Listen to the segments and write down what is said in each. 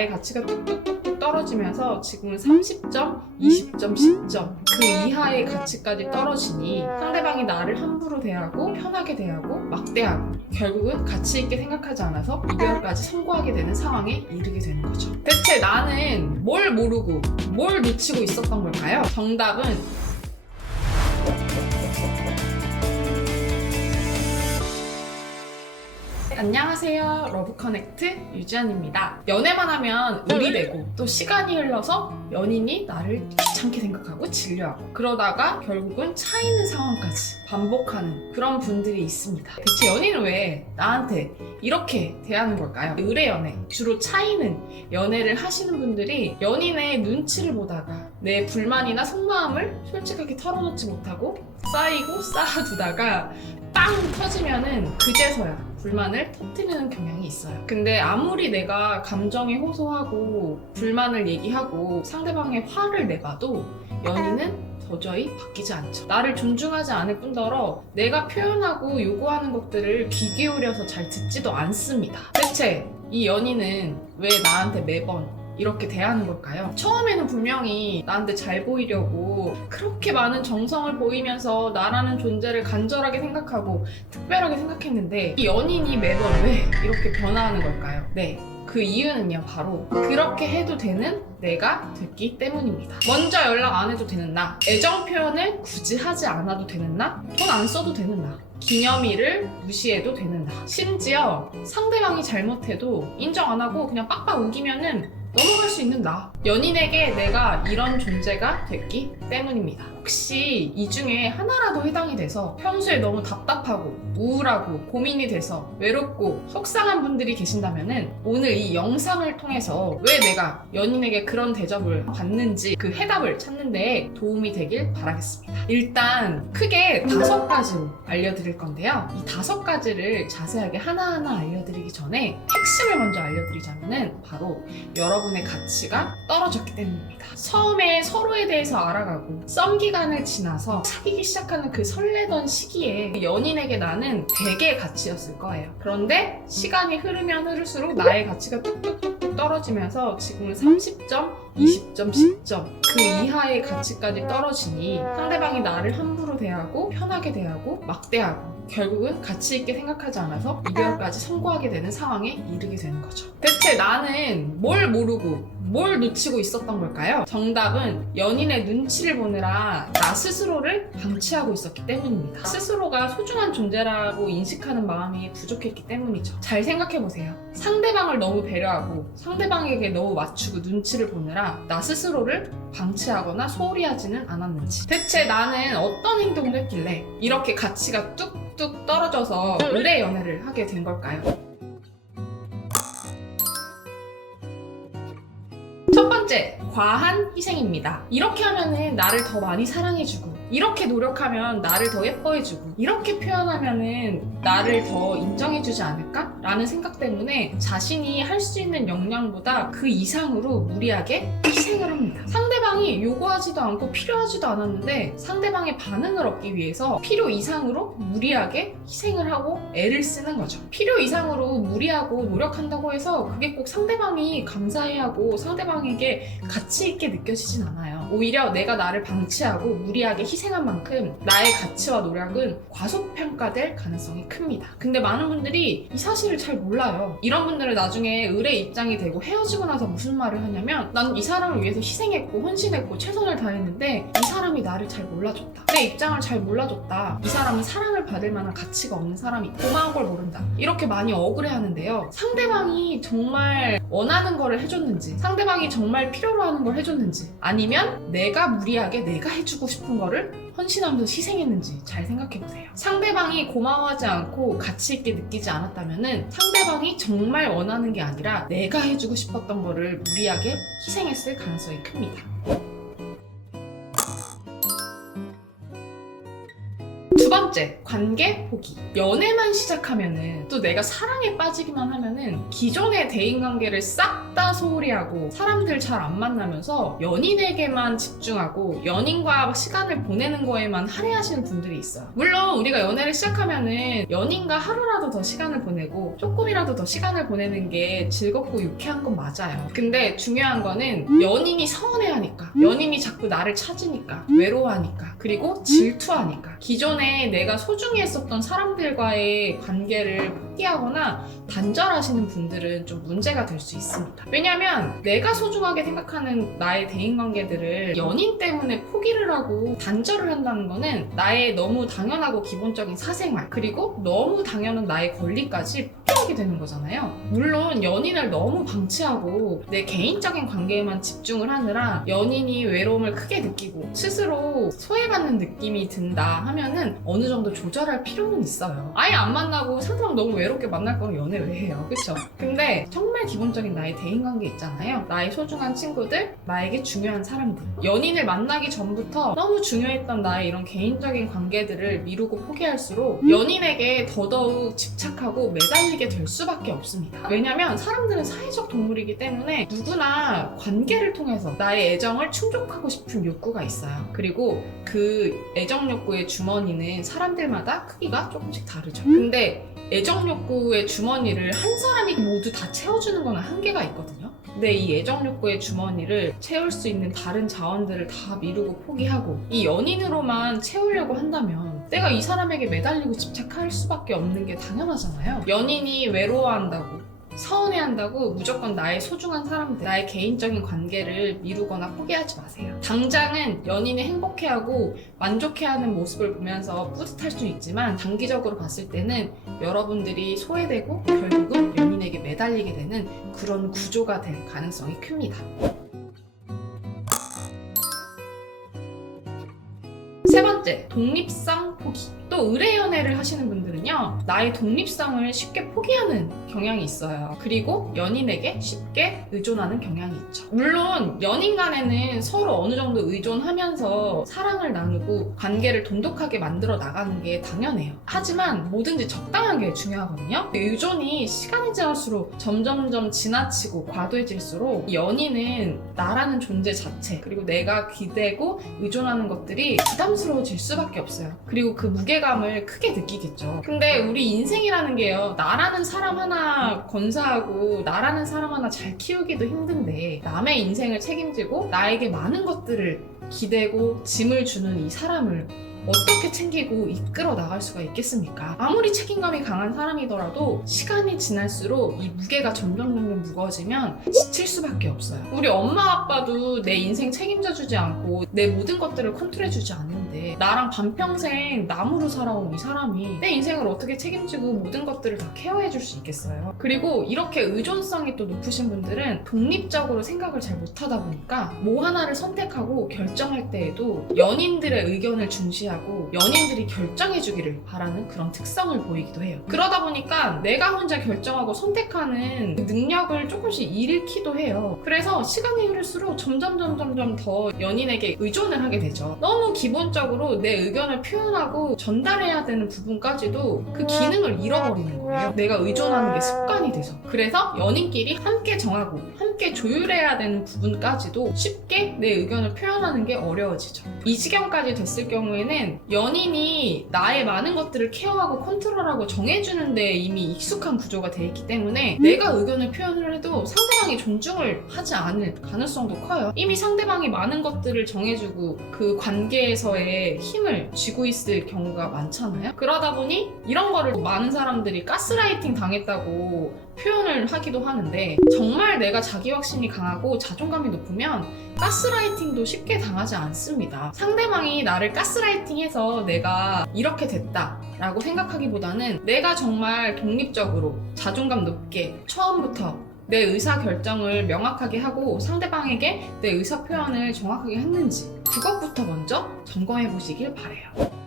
나의 가치가 뚝뚝뚝뚝 떨어지면서 지금은 30점, 20점, 10점 그 이하의 가치까지 떨어지니 상대방이 나를 함부로 대하고 편하게 대하고 막대하고 결국은 가치 있게 생각하지 않아서 이별까지 선고하게 되는 상황에 이르게 되는 거죠. 대체 나는 뭘 모르고 뭘 놓치고 있었던 걸까요? 정답은 안녕하세요. 러브커넥트 유지안입니다. 연애만 하면 의리되고 또 시간이 흘러서 연인이 나를 귀찮게 생각하고 질려하고 그러다가 결국은 차이는 상황까지 반복하는 그런 분들이 있습니다. 대체 연인은 왜 나한테 이렇게 대하는 걸까요? 의뢰 연애, 주로 차이는 연애를 하시는 분들이 연인의 눈치를 보다가 내 불만이나 속마음을 솔직하게 털어놓지 못하고 쌓이고 쌓아두다가 빵 터지면은 그제서야 불만을 터뜨리는 경향이 있어요. 근데 아무리 내가 감정에 호소하고 불만을 얘기하고 상대방의 화를 내봐도 연인은 도저히 바뀌지 않죠. 나를 존중하지 않을 뿐더러 내가 표현하고 요구하는 것들을 귀 기울여서 잘 듣지도 않습니다. 대체 이 연인은 왜 나한테 매번 이렇게 대하는 걸까요? 처음에는 분명히 나한테 잘 보이려고 그렇게 많은 정성을 보이면서 나라는 존재를 간절하게 생각하고 특별하게 생각했는데 이 연인이 매번 왜 이렇게 변화하는 걸까요? 네, 그 이유는요 바로 그렇게 해도 되는 내가 됐기 때문입니다. 먼저 연락 안 해도 되는 나, 애정 표현을 굳이 하지 않아도 되는 나, 돈 안 써도 되는 나, 기념일을 무시해도 되는 나, 심지어 상대방이 잘못해도 인정 안 하고 그냥 빡빡 우기면은 넘어갈 수 있는 나, 연인에게 내가 이런 존재가 됐기 때문입니다. 혹시 이 중에 하나라도 해당이 돼서 평소에 너무 답답하고 우울하고 고민이 돼서 외롭고 속상한 분들이 계신다면 오늘 이 영상을 통해서 왜 내가 연인에게 그런 대접을 받는지 그 해답을 찾는 데 도움이 되길 바라겠습니다. 일단 크게 5가지로 알려드릴 건데요. 이 5가지를 자세하게 하나하나 알려드리기 전에 핵심을 먼저 알려드리자면 바로 여러분의 가치가 떨어졌기 때문입니다. 처음에 서로에 대해서 알아가고 썸 기간을 지나서 사귀기 시작하는 그 설레던 시기에 연인에게 나는 100의 가치였을 거예요. 그런데 시간이 흐르면 흐를수록 나의 가치가 뚝뚝뚝뚝 떨어지면서 지금은 30점, 20점, 10점 그 이하의 가치까지 떨어지니 상대방이 나를 함부로 대하고 편하게 대하고 막대하고 결국은 가치 있게 생각하지 않아서 이별까지 선고하게 되는 상황에 이르게 되는 거죠. 대체 나는 뭘 모르고 뭘 놓치고 있었던 걸까요? 정답은 연인의 눈치를 보느라 나 스스로를 방치하고 있었기 때문입니다. 스스로가 소중한 존재라고 인식하는 마음이 부족했기 때문이죠. 잘 생각해보세요. 상대방을 너무 배려하고 상대방에게 너무 맞추고 눈치를 보느라 나 스스로를 방치하거나 소홀히 하지는 않았는지, 대체 나는 어떤 행동을 했길래 이렇게 가치가 뚝뚝 떨어져서 의뢰 연애를 하게 된 걸까요? 첫 번째, 과한 희생입니다. 이렇게 하면은 나를 더 많이 사랑해주고, 이렇게 노력하면 나를 더 예뻐해주고, 이렇게 표현하면은 나를 더 인정해주지 않을까? 라는 생각 때문에 자신이 할 수 있는 역량보다 그 이상으로 무리하게 희생을 합니다. 상대방이 요구하지도 않고 필요하지도 않았는데 상대방의 반응을 얻기 위해서 필요 이상으로 무리하게 희생을 하고 애를 쓰는 거죠. 필요 이상으로 무리하고 노력한다고 해서 그게 꼭 상대방이 감사해하고 상대방에게 가치 있게 느껴지진 않아요. 오히려 내가 나를 방치하고 무리하게 희생한 만큼 나의 가치와 노력은 과소평가될 가능성이 큽니다. 근데 많은 분들이 이 사실을 잘 몰라요. 이런 분들은 나중에 의뢰 입장이 되고 헤어지고 나서 무슨 말을 하냐면 난 이 사람을 위해서 희생했고 헌신했고 최선을 다했는데 이 사람이 나를 잘 몰라줬다. 내 입장을 잘 몰라줬다. 이 사람은 사랑을 받을 만한 가치가 없는 사람이다. 고마운 걸 모른다. 이렇게 많이 억울해하는데요. 상대방이 정말 원하는 거를 해줬는지, 상대방이 정말 필요로 하는 걸 해줬는지, 아니면 내가 무리하게 내가 해주고 싶은 거를 헌신하면서 희생했는지 잘 생각해보세요. 상대방이 고마워하지 않고 가치 있게 느끼지 않았다면 상대방이 정말 원하는 게 아니라 내가 해주고 싶었던 거를 무리하게 희생했을 가능성이 큽니다. 두 번째, 번째, 관계 포기. 연애만 시작하면은 또 내가 사랑에 빠지기만 하면은 기존의 대인관계를 싹 다 소홀히 하고 사람들 잘 안 만나면서 연인에게만 집중하고 연인과 시간을 보내는 거에만 할애하시는 분들이 있어요. 물론 우리가 연애를 시작하면은 연인과 하루라도 더 시간을 보내고 조금이라도 더 시간을 보내는 게 즐겁고 유쾌한 건 맞아요. 근데 중요한 거는 연인이 서운해하니까, 연인이 자꾸 나를 찾으니까, 외로워하니까, 그리고 질투하니까 기존에 내가 소중히 했었던 사람들과의 관계를 포기하거나 단절하시는 분들은 좀 문제가 될 수 있습니다. 왜냐면 내가 소중하게 생각하는 나의 대인관계들을 연인 때문에 포기를 하고 단절을 한다는 거는 나의 너무 당연하고 기본적인 사생활, 그리고 너무 당연한 나의 권리까지 포기하게 되는 거잖아요. 물론 연인을 너무 방치하고 내 개인적인 관계에만 집중을 하느라 연인이 외로움을 크게 느끼고 스스로 소외받는 느낌이 든다 하면은 어느 정도 조절할 필요는 있어요. 아예 안 만나고 상대방 너무 외롭게 만날 거면 연애 왜 해요? 그쵸? 근데 정말 기본적인 나의 대인관계 있잖아요. 나의 소중한 친구들, 나에게 중요한 사람들. 연인을 만나기 전부터 너무 중요했던 나의 이런 개인적인 관계들을 미루고 포기할수록 연인에게 더더욱 집착하고 매달리게 될 수밖에 없습니다. 왜냐면 사람들은 사회적 동물이기 때문에 누구나 관계를 통해서 나의 애정을 충족하고 싶은 욕구가 있어요. 그리고 그 애정 욕구의 주머니는 사람들마다 크기가 조금씩 다르죠. 근데 애정 욕구의 주머니를 한 사람이 모두 다 채워주는 건 한계가 있거든요. 근데 이 애정 욕구의 주머니를 채울 수 있는 다른 자원들을 다 미루고 포기하고 이 연인으로만 채우려고 한다면 내가 이 사람에게 매달리고 집착할 수밖에 없는 게 당연하잖아요. 연인이 외로워한다고, 서운해한다고 무조건 나의 소중한 사람들, 나의 개인적인 관계를 미루거나 포기하지 마세요. 당장은 연인이 행복해하고 만족해하는 모습을 보면서 뿌듯할 수는 있지만 장기적으로 봤을 때는 여러분들이 소외되고 결국은 연인에게 매달리게 되는 그런 구조가 될 가능성이 큽니다. 세 번째, 독립성 포기. 또 의뢰 연애를 하시는 분들은요, 나의 독립성을 쉽게 포기하는 경향이 있어요. 그리고 연인에게 쉽게 의존하는 경향이 있죠. 물론 연인 간에는 서로 어느 정도 의존하면서 사랑을 나누고 관계를 돈독하게 만들어 나가는 게 당연해요. 하지만 뭐든지 적당한 게 중요하거든요. 의존이 시간이 지날수록 점점점 지나치고 과도해질수록 연인은 나라는 존재 자체, 그리고 내가 기대고 의존하는 것들이 부담스러워질 수밖에 없어요. 그리고 그 무게감을 크게 느끼겠죠. 근데 우리 인생이라는 게요, 나라는 사람 하나 건사하고 나라는 사람 하나 잘 키우기도 힘든데 남의 인생을 책임지고 나에게 많은 것들을 기대고 짐을 주는 이 사람을 어떻게 챙기고 이끌어 나갈 수가 있겠습니까? 아무리 책임감이 강한 사람이더라도 시간이 지날수록 이 무게가 점점 무거워지면 지칠 수밖에 없어요. 우리 엄마 아빠도 내 인생 책임져주지 않고 내 모든 것들을 컨트롤해주지 않는데 나랑 반평생 남으로 살아온 이 사람이 내 인생을 어떻게 책임지고 모든 것들을 다 케어해줄 수 있겠어요? 그리고 이렇게 의존성이 또 높으신 분들은 독립적으로 생각을 잘 못하다 보니까 뭐 하나를 선택하고 결정할 때에도 연인들의 의견을 중시하고 연인들이 결정해주기를 바라는 그런 특성을 보이기도 해요. 그러다 보니까 내가 혼자 결정하고 선택하는 능력을 조금씩 잃기도 해요. 그래서 시간이 흐를수록 점점 더 연인에게 의존을 하게 되죠. 너무 기본적으로 내 의견을 표현하고 전달해야 되는 부분까지도 그 기능을 잃어버리는 거예요. 내가 의존하는 게 습관이 돼서. 그래서 연인끼리 함께 정하고 함께 조율해야 되는 부분까지도 쉽게 내 의견을 표현하는 게 어려워지죠. 이 지경까지 됐을 경우에는 연인이 나의 많은 것들을 케어하고 컨트롤하고 정해주는데 이미 익숙한 구조가 돼 있기 때문에 내가 의견을 표현을 해도 상대방이 존중을 하지 않을 가능성도 커요. 이미 상대방이 많은 것들을 정해주고 그 관계에서의 힘을 쥐고 있을 경우가 많잖아요. 그러다 보니 이런 거를 많은 사람들이 가스라이팅 당했다고 표현을 하기도 하는데, 정말 내가 자기 확신이 강하고 자존감이 높으면 가스라이팅도 쉽게 당하지 않습니다. 상대방이 나를 가스라이팅해서 내가 이렇게 됐다 라고 생각하기보다는 내가 정말 독립적으로 자존감 높게 처음부터 내 의사결정을 명확하게 하고 상대방에게 내 의사표현을 정확하게 했는지 그것부터 먼저 점검해 보시길 바라요.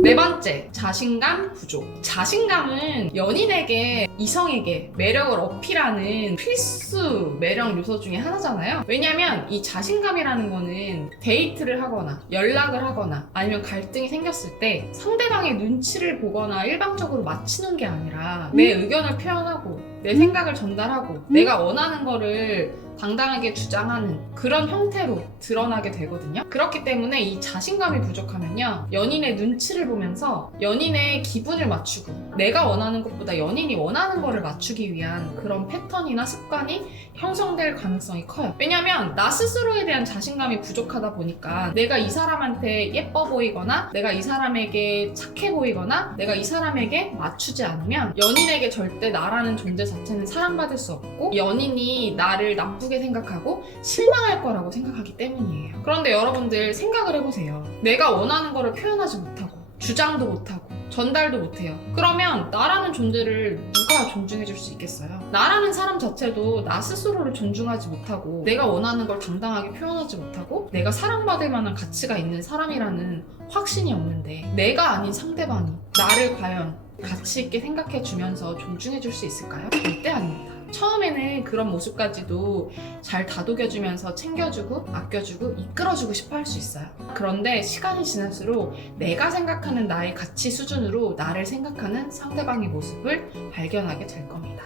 네 번째, 자신감 부족. 자신감은 연인에게, 이성에게 매력을 어필하는 필수 매력 요소 중에 하나잖아요. 왜냐면 이 자신감이라는 거는 데이트를 하거나 연락을 하거나 아니면 갈등이 생겼을 때 상대방의 눈치를 보거나 일방적으로 맞추는 게 아니라 내 의견을 표현하고 내 생각을 전달하고 내가 원하는 거를 당당하게 주장하는 그런 형태로 드러나게 되거든요. 그렇기 때문에 이 자신감이 부족하면요, 연인의 눈치를 보면서 연인의 기분을 맞추고 내가 원하는 것보다 연인이 원하는 거를 맞추기 위한 그런 패턴이나 습관이 형성될 가능성이 커요. 왜냐면 나 스스로에 대한 자신감이 부족하다 보니까 내가 이 사람한테 예뻐 보이거나 내가 이 사람에게 착해 보이거나 내가 이 사람에게 맞추지 않으면 연인에게 절대 나라는 존재 자체는 사랑받을 수 없고 연인이 나를 나쁘게 생각하고 실망할 거라고 생각하기 때문이에요. 그런데 여러분들 생각을 해보세요. 내가 원하는 거를 표현하지 못하고 주장도 못하고 전달도 못해요. 그러면 나라는 존재를 누가 존중해줄 수 있겠어요? 나라는 사람 자체도 나 스스로를 존중하지 못하고 내가 원하는 걸 당당하게 표현하지 못하고 내가 사랑받을 만한 가치가 있는 사람이라는 확신이 없는데 내가 아닌 상대방이 나를 과연 가치 있게 생각해주면서 존중해줄 수 있을까요? 절대 아닙니다. 처음에는 그런 모습까지도 잘 다독여주면서 챙겨주고 아껴주고 이끌어주고 싶어 할 수 있어요. 그런데 시간이 지날수록 내가 생각하는 나의 가치 수준으로 나를 생각하는 상대방의 모습을 발견하게 될 겁니다.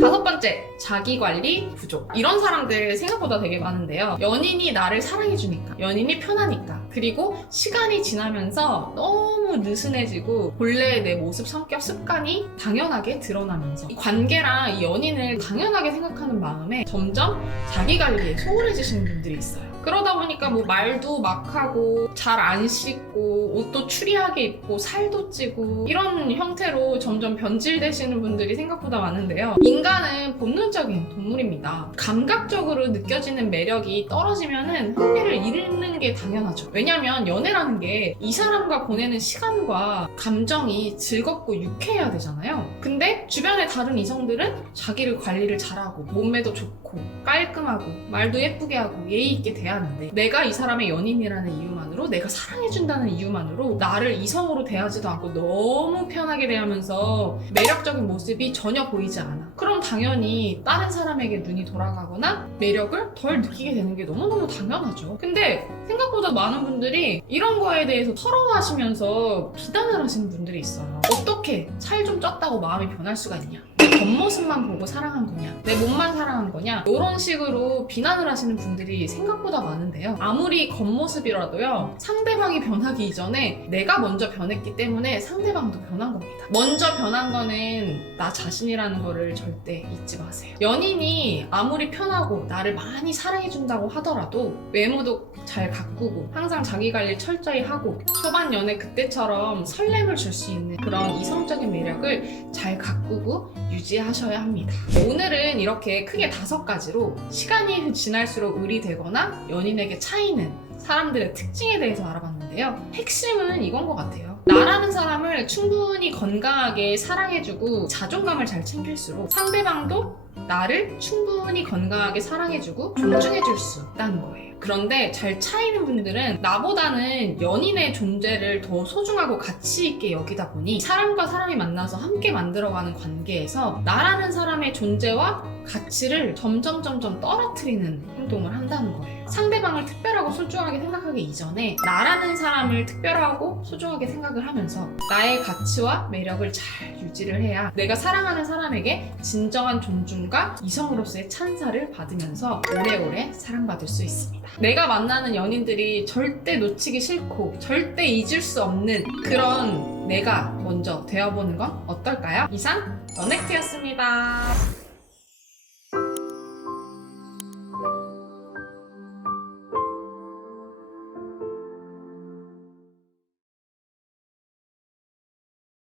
다섯 번째, 자기관리 부족. 이런 사람들 생각보다 되게 많은데요. 연인이 나를 사랑해주니까, 연인이 편하니까, 그리고 시간이 지나면서 너무 느슨해지고 본래의 내 모습, 성격, 습관이 당연하게 드러나면서 이 관계랑 이 연인을 당연하게 생각하는 마음에 점점 자기관리에 소홀해지시는 분들이 있어요. 그러다 보니까 뭐 말도 막 하고 잘 안 씻고 옷도 추리하게 입고 살도 찌고 이런 형태로 점점 변질되시는 분들이 생각보다 많은데요. 인간은 본능적인 동물입니다. 감각적으로 느껴지는 매력이 떨어지면은 흥미를 잃는 게 당연하죠. 왜냐면 연애라는 게 이 사람과 보내는 시간과 감정이 즐겁고 유쾌해야 되잖아요. 근데 주변의 다른 이성들은 자기를 관리를 잘하고 몸매도 좋고 깔끔하고 말도 예쁘게 하고 예의 있게 대하는데 내가 이 사람의 연인이라는 이유만으로 내가 사랑해준다는 이유만으로 나를 이성으로 대하지도 않고 너무 편하게 대하면서 매력적인 모습이 전혀 보이지 않아. 그럼 당연히 다른 사람에게 눈이 돌아가거나 매력을 덜 느끼게 되는 게 너무너무 당연하죠. 근데 생각보다 많은 분들이 이런 거에 대해서 서러워하시면서 비난을 하시는 분들이 있어요. 어떻게 살 좀 쪘다고 마음이 변할 수가 있냐? 내 겉모습만 보고 사랑한 거냐? 내 몸만 사랑한 거냐? 이런 식으로 비난을 하시는 분들이 생각보다 많은데요. 아무리 겉모습이라도요, 상대방이 변하기 이전에 내가 먼저 변했기 때문에 상대방도 변한 겁니다. 먼저 변한 거는 나 자신이라는 거를 절대 잊지 마세요. 연인이 아무리 편하고 나를 많이 사랑해준다고 하더라도 외모도 잘 가꾸고 항상 자기 관리 철저히 하고 초반 연애 그때처럼 설렘을 줄 수 있는 그런 이성적인 매력을 잘 가꾸고 유지하셔야 합니다. 오늘은 이렇게 크게 5가지로 시간이 지날수록 의리되거나 연인에게 차이는 사람들의 특징에 대해서 알아봤는데요. 핵심은 이건 것 같아요. 나라는 사람을 충분히 건강하게 사랑해주고 자존감을 잘 챙길수록 상대방도 나를 충분히 건강하게 사랑해주고 존중해줄 수 있다는 거예요. 그런데 잘 차이는 분들은 나보다는 연인의 존재를 더 소중하고 가치 있게 여기다 보니 사람과 사람이 만나서 함께 만들어가는 관계에서 나라는 사람의 존재와 가치를 점점 떨어뜨리는 행동을 한다는 거예요. 상대방을 특별하고 소중하게 생각하기 이전에 나라는 사람을 특별하고 소중하게 생각을 하면서 나의 가치와 매력을 잘 유지를 해야 내가 사랑하는 사람에게 진정한 존중과 이성으로서의 찬사를 받으면서 오래오래 사랑받을 수 있습니다. 내가 만나는 연인들이 절대 놓치기 싫고 절대 잊을 수 없는 그런 내가 먼저 되어보는 건 어떨까요? 이상 러넥트였습니다.